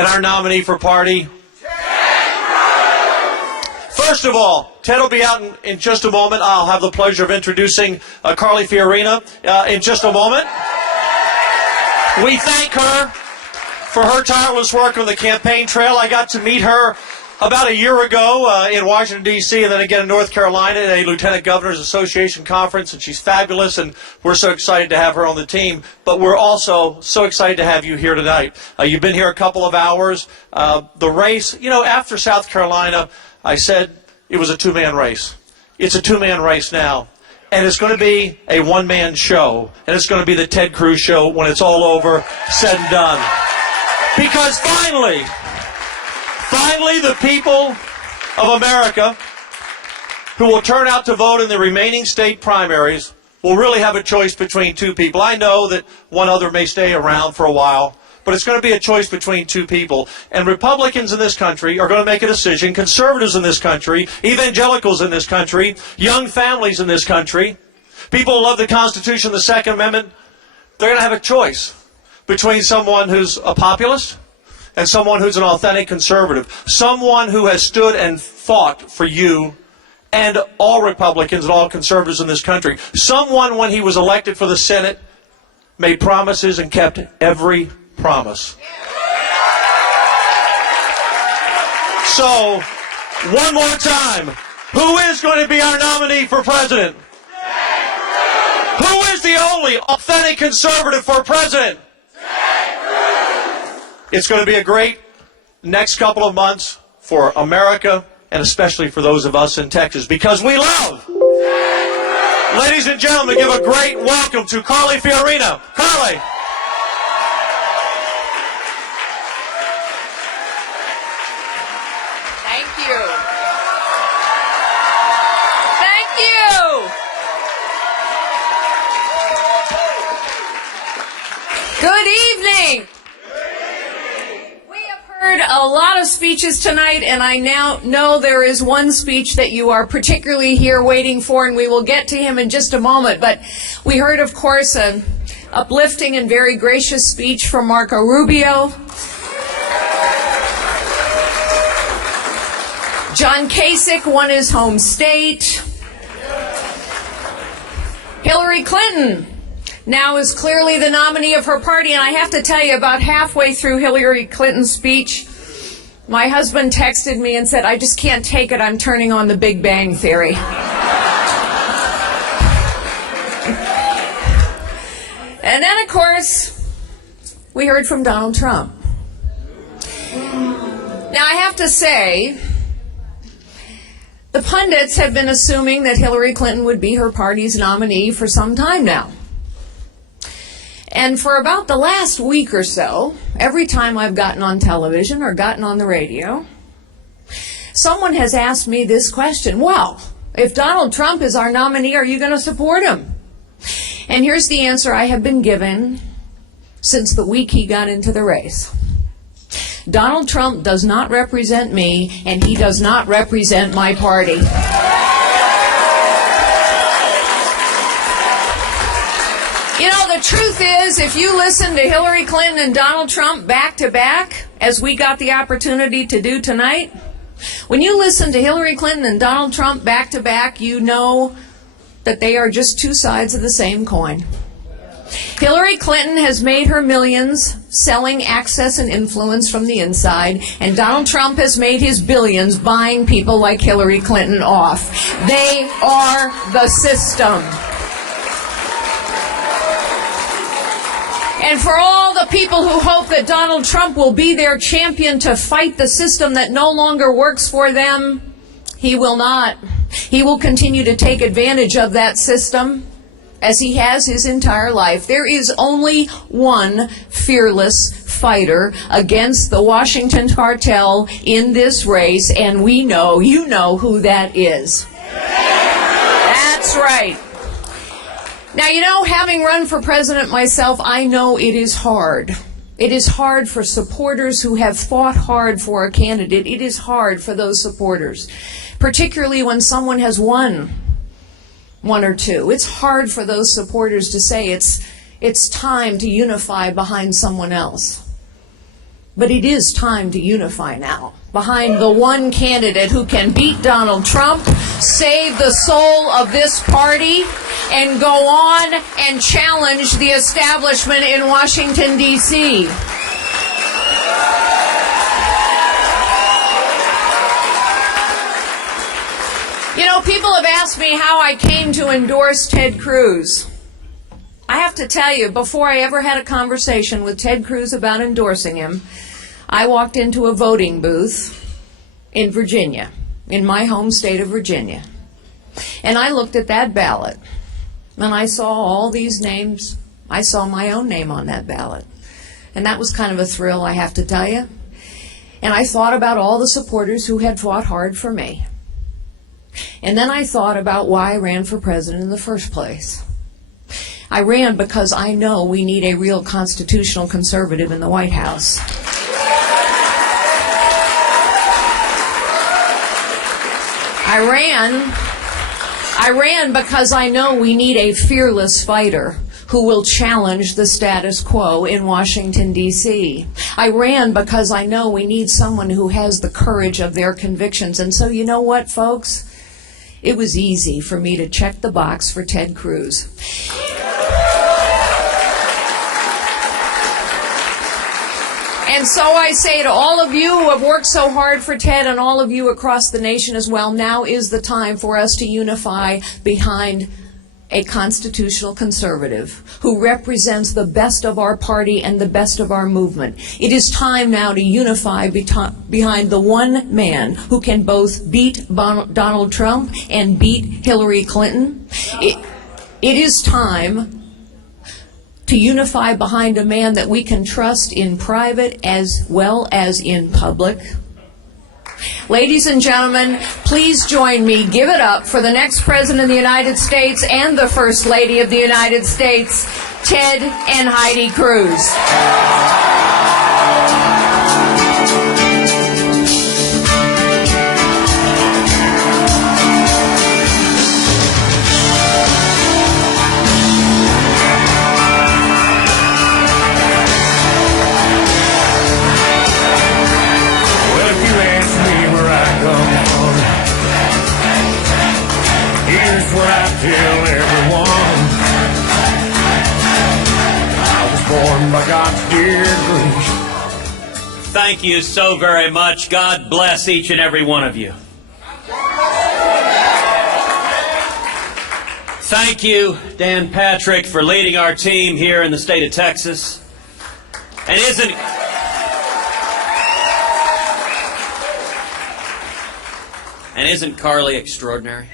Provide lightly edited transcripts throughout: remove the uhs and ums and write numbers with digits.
and our nominee for party? First of all, Ted will be out in just a moment. I'll have the pleasure of introducing Carly Fiorina in just a moment. We thank her for her tireless work on the campaign trail. I got to meet her about a year ago in Washington, D.C., and then again in North Carolina at a Lieutenant Governor's Association conference, and she's fabulous, and we're so excited to have her on the team. But we're also so excited to have you here tonight. You've been here a couple of hours. The race, after South Carolina, I said it was a two-man race. It's a two-man race now. And it's going to be a one-man show. And it's going to be the Ted Cruz show when it's all over, said and done. Because finally, the people of America who will turn out to vote in the remaining state primaries will really have a choice between two people. I know that one other may stay around for a while, but it's going to be a choice between two people. And Republicans in this country are going to make a decision. Conservatives in this country, evangelicals in this country, young families in this country, people who love the Constitution, the Second Amendment, they're going to have a choice between someone who's a populist and someone who's an authentic conservative, someone who has stood and fought for you and all Republicans and all conservatives in this country, someone when he was elected for the Senate made promises and kept every promise. So, one more time, who is going to be our nominee for president? Who is the only authentic conservative for president? It's going to be a great next couple of months for America and especially for those of us in Texas because we love. Ladies and gentlemen, give a great welcome to Carly Fiorina. Carly. Good evening. We have heard a lot of speeches tonight, and I now know there is one speech that you are particularly here waiting for, and we will get to him in just a moment. But we heard, of course, an uplifting and very gracious speech from Marco Rubio. John Kasich won his home state. Hillary Clinton now is clearly the nominee of her party, and I have to tell you, about halfway through Hillary Clinton's speech, my husband texted me and said, "I just can't take it, I'm turning on the Big Bang Theory." And then, of course, we heard from Donald Trump. Now, I have to say, the pundits have been assuming that Hillary Clinton would be her party's nominee for some time now. And for about the last week or so, every time I've gotten on television or gotten on the radio, someone has asked me this question: well, if Donald Trump is our nominee, are you going to support him? And here's the answer I have been given since the week he got into the race. Donald Trump does not represent me, and he does not represent my party. The truth is, if you listen to Hillary Clinton and Donald Trump back to back, as we got the opportunity to do tonight, when you listen to Hillary Clinton and Donald Trump back to back, you know that they are just two sides of the same coin. Hillary Clinton has made her millions selling access and influence from the inside, and Donald Trump has made his billions buying people like Hillary Clinton off. They are the system. And for all the people who hope that Donald Trump will be their champion to fight the system that no longer works for them, he will not. He will continue to take advantage of that system as he has his entire life. There is only one fearless fighter against the Washington cartel in this race, and we know, you know who that is. That's right. Now, having run for president myself, I know it is hard. It is hard for supporters who have fought hard for a candidate. It is hard for those supporters, particularly when someone has won one or two. It's hard for those supporters to say it's time to unify behind someone else. But it is time to unify now behind the one candidate who can beat Donald Trump, save the soul of this party, and go on and challenge the establishment in Washington, D.C. You know, people have asked me how I came to endorse Ted Cruz. I have to tell you, before I ever had a conversation with Ted Cruz about endorsing him, I walked into a voting booth in Virginia, in my home state of Virginia. And I looked at that ballot, and I saw all these names. I saw my own name on that ballot. And that was kind of a thrill, I have to tell you. And I thought about all the supporters who had fought hard for me. And then I thought about why I ran for president in the first place. I ran because I know we need a real constitutional conservative in the White House. I ran because I know we need a fearless fighter who will challenge the status quo in Washington, D.C. I ran because I know we need someone who has the courage of their convictions. And so you know what, folks? It was easy for me to check the box for Ted Cruz. And so I say to all of you who have worked so hard for Ted, and all of you across the nation as well, now is the time for us to unify behind a constitutional conservative who represents the best of our party and the best of our movement. It is time now to unify behind the one man who can both beat Donald Trump and beat Hillary Clinton. It is time to unify behind a man that we can trust in private as well as in public. Ladies and gentlemen, please join me. Give it up for the next President of the United States and the First Lady of the United States, Ted and Heidi Cruz. Where I tell everyone I was born by God's dear grace. Thank you so very much. God bless each and every one of you. Thank you, Dan Patrick, for leading our team here in the state of Texas. And isn't Carly extraordinary?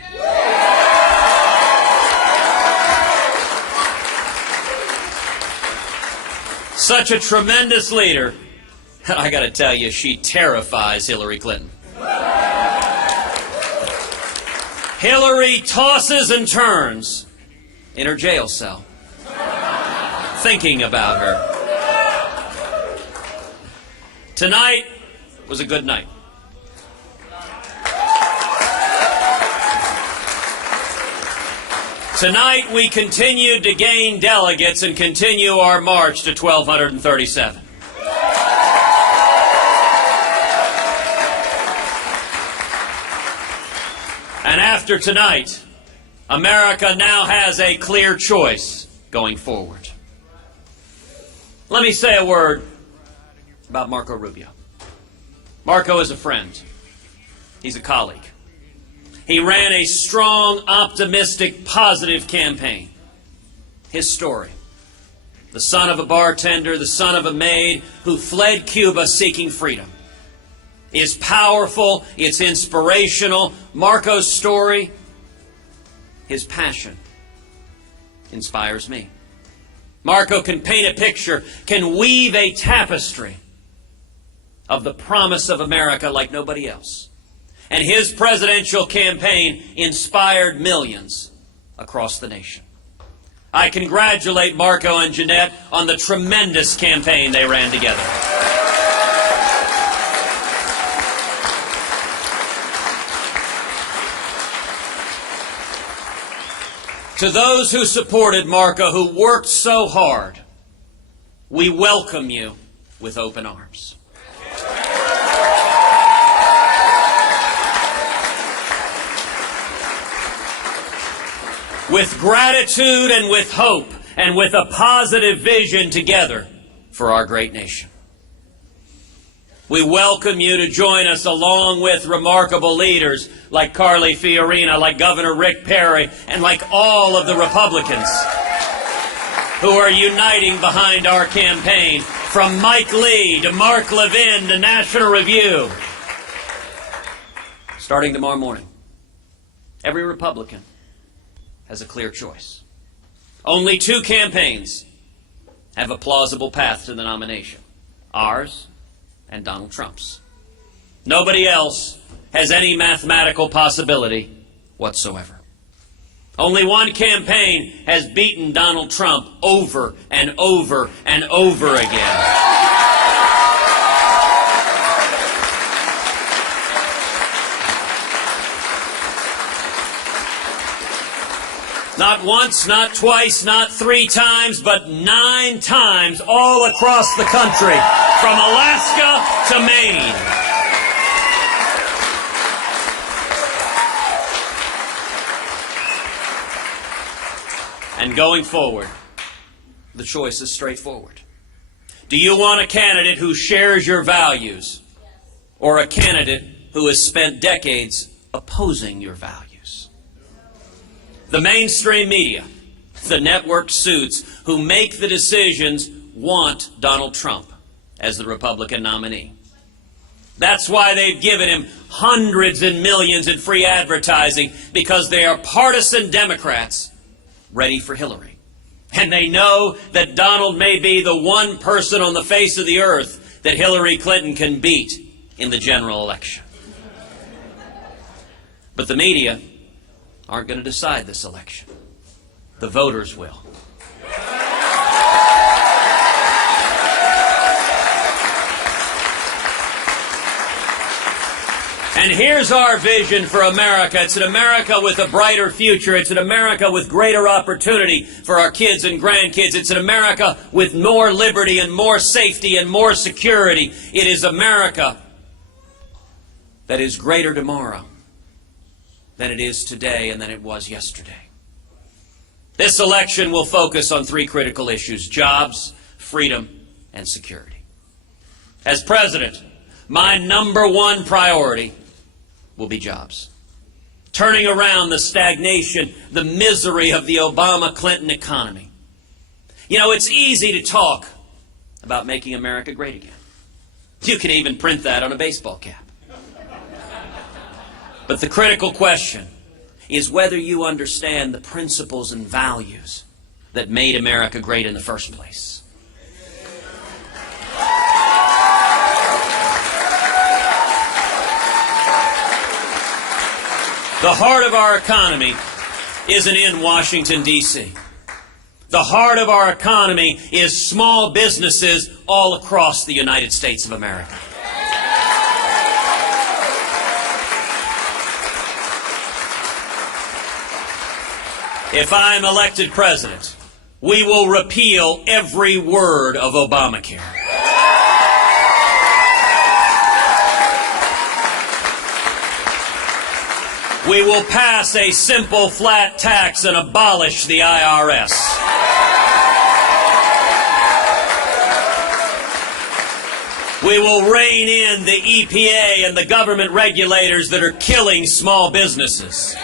Such a tremendous leader. And I got to tell you, she terrifies Hillary Clinton. Hillary tosses and turns in her jail cell, thinking about her. Tonight was a good night. Tonight, we continued to gain delegates and continue our march to 1,237. And after tonight, America now has a clear choice going forward. Let me say a word about Marco Rubio. Marco is a friend. He's a colleague. He ran a strong, optimistic, positive campaign. His story. The son of a bartender, the son of a maid who fled Cuba seeking freedom, is powerful, it's inspirational. Marco's story, his passion, inspires me. Marco can paint a picture, can weave a tapestry of the promise of America like nobody else. And his presidential campaign inspired millions across the nation. I congratulate Marco and Jeanette on the tremendous campaign they ran together. To those who supported Marco, who worked so hard, we welcome you with open arms. with gratitude and with hope and with a positive vision together for our great nation. We welcome you to join us along with remarkable leaders like Carly Fiorina, like Governor Rick Perry, and like all of the Republicans who are uniting behind our campaign, from Mike Lee to Mark Levin to National Review. Starting tomorrow morning, every Republican has a clear choice. Only two campaigns have a plausible path to the nomination: ours and Donald Trump's. Nobody else has any mathematical possibility whatsoever. Only one campaign has beaten Donald Trump over and over and over again. Not once, not twice, not 3 times, but 9 times all across the country, from Alaska to Maine. And going forward, the choice is straightforward. Do you want a candidate who shares your values, or a candidate who has spent decades opposing your values? The mainstream media, the network suits who make the decisions, want Donald Trump as the Republican nominee. That's why they've given him hundreds and millions in free advertising, because they are partisan Democrats ready for Hillary. And they know that Donald may be the one person on the face of the earth that Hillary Clinton can beat in the general election. But the media aren't going to decide this election. The voters will. And here's our vision for America. It's an America with a brighter future. It's an America with greater opportunity for our kids and grandkids. It's an America with more liberty and more safety and more security. It is America that is greater tomorrow than it is today and than it was yesterday. This election will focus on 3 critical issues: jobs, freedom, and security. As president, my number 1 priority will be jobs. Turning around the stagnation, the misery of the Obama-Clinton economy. You know, it's easy to talk about making America great again. You can even print that on a baseball cap. But the critical question is whether you understand the principles and values that made America great in the first place. The heart of our economy isn't in Washington, D.C. The heart of our economy is small businesses all across the United States of America. If I'm elected president, we will repeal every word of Obamacare. We will pass a simple flat tax and abolish the IRS. We will rein in the EPA and the government regulators that are killing small businesses.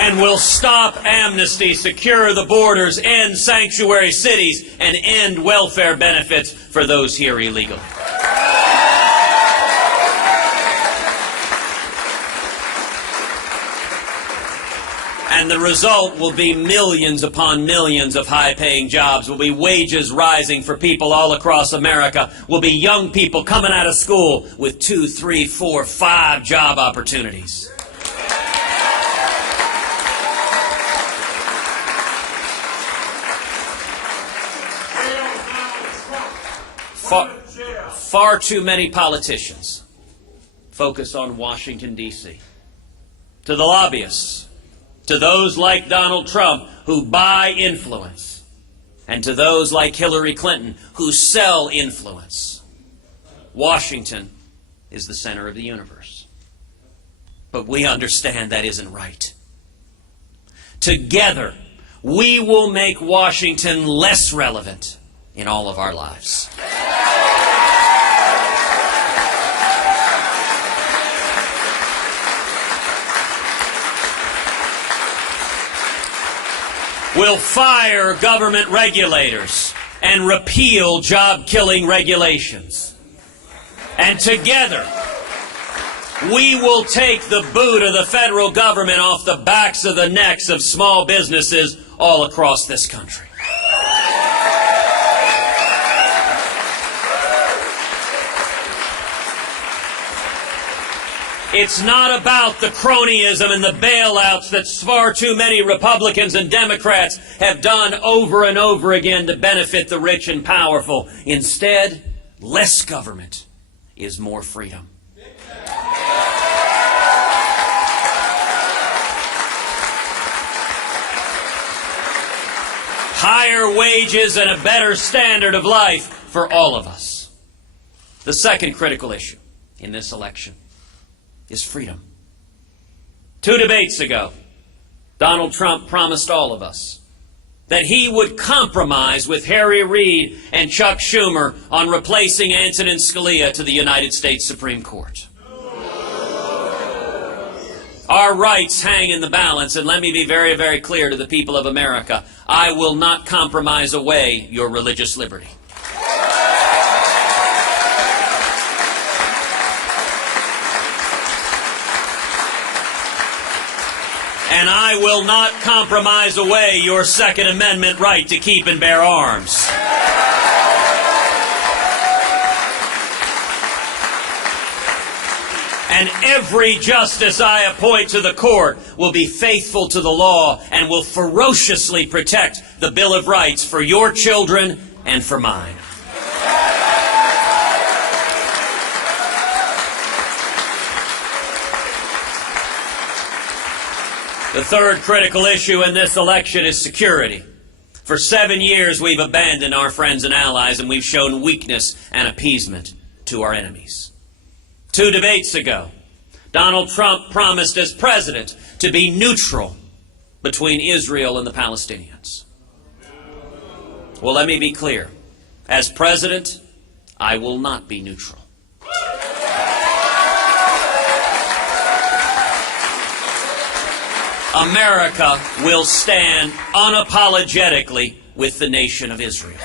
And we'll stop amnesty, secure the borders, end sanctuary cities, and end welfare benefits for those here illegally. And the result will be millions upon millions of high-paying jobs, will be wages rising for people all across America, will be young people coming out of school with 2, 3, 4, 5 job opportunities. Far too many politicians focus on Washington, D.C. To the lobbyists, to those like Donald Trump who buy influence, and to those like Hillary Clinton who sell influence, Washington is the center of the universe. but we understand that isn't right. Together, we will make Washington less relevant in all of our lives. We'll fire government regulators and repeal job-killing regulations. And together, we will take the boot of the federal government off the backs of the necks of small businesses all across this country. It's not about the cronyism and the bailouts that far too many Republicans and Democrats have done over and over again to benefit the rich and powerful. Instead, less government is more freedom. Higher wages and a better standard of life for all of us. The second critical issue in this election is freedom. 2 debates ago, Donald Trump promised all of us that he would compromise with Harry Reid and Chuck Schumer on replacing Antonin Scalia to the United States Supreme Court. Our rights hang in the balance, and let me be very, very clear to the people of America. I will not compromise away your religious liberty. And I will not compromise away your Second Amendment right to keep and bear arms. And every justice I appoint to the court will be faithful to the law and will ferociously protect the Bill of Rights for your children and for mine. The third critical issue in this election is security. For 7 years, we've abandoned our friends and allies, and we've shown weakness and appeasement to our enemies. 2 debates ago, Donald Trump promised as president to be neutral between Israel and the Palestinians. Well, let me be clear. As president, I will not be neutral. America will stand unapologetically with the nation of Israel.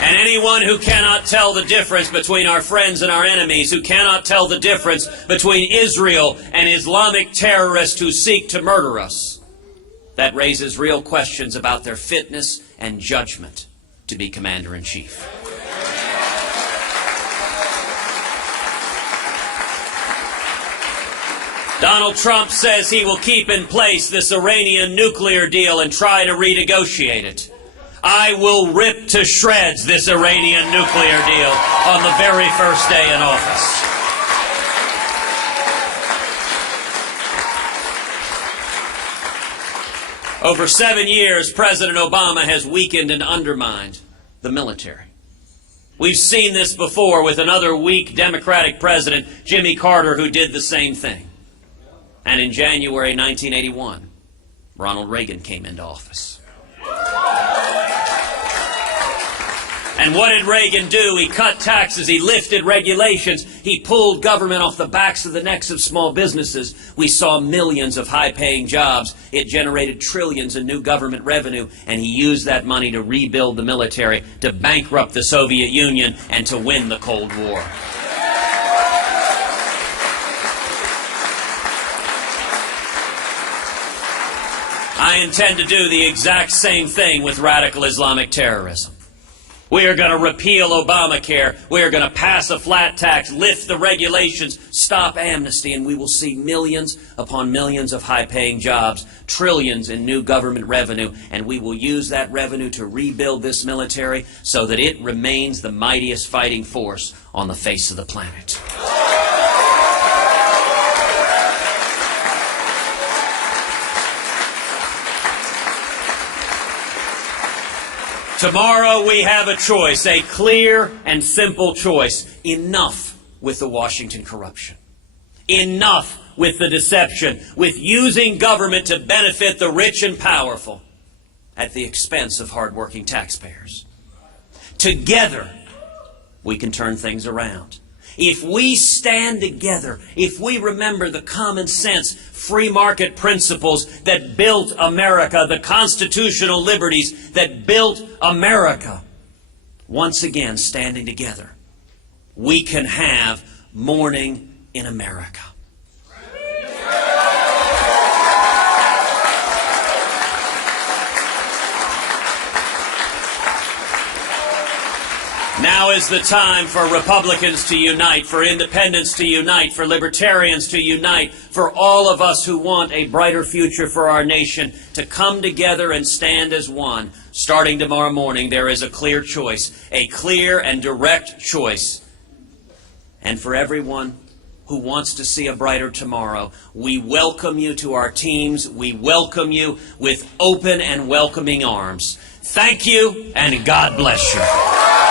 And anyone who cannot tell the difference between our friends and our enemies, who cannot tell the difference between Israel and Islamic terrorists who seek to murder us, that raises real questions about their fitness and judgment to be commander-in-chief. Donald Trump says he will keep in place this Iranian nuclear deal and try to renegotiate it. I will rip to shreds this Iranian nuclear deal on the very first day in office. Over 7 years, President Obama has weakened and undermined the military. We've seen this before with another weak Democratic president, Jimmy Carter, who did the same thing. And in January 1981, Ronald Reagan came into office. And what did Reagan do? He cut taxes, he lifted regulations, he pulled government off the backs of the necks of small businesses. We saw millions of high-paying jobs. It generated trillions in new government revenue, and he used that money to rebuild the military, to bankrupt the Soviet Union, and to win the Cold War. I intend to do the exact same thing with radical Islamic terrorism. We are going to repeal Obamacare. We are going to pass a flat tax, lift the regulations, stop amnesty, and we will see millions upon millions of high-paying jobs, trillions in new government revenue, and we will use that revenue to rebuild this military so that it remains the mightiest fighting force on the face of the planet. Tomorrow we have a choice, a clear and simple choice. Enough with the Washington corruption. Enough with the deception, with using government to benefit the rich and powerful at the expense of hardworking taxpayers. Together, we can turn things around. If we stand together, if we remember the common sense, free market principles that built America, the constitutional liberties that built America, once again standing together, we can have morning in America. Now is the time for Republicans to unite, for independents to unite, for libertarians to unite, for all of us who want a brighter future for our nation to come together and stand as one. Starting tomorrow morning, there is a clear choice, a clear and direct choice. And for everyone who wants to see a brighter tomorrow, we welcome you to our teams. We welcome you with open and welcoming arms. Thank you, and God bless you.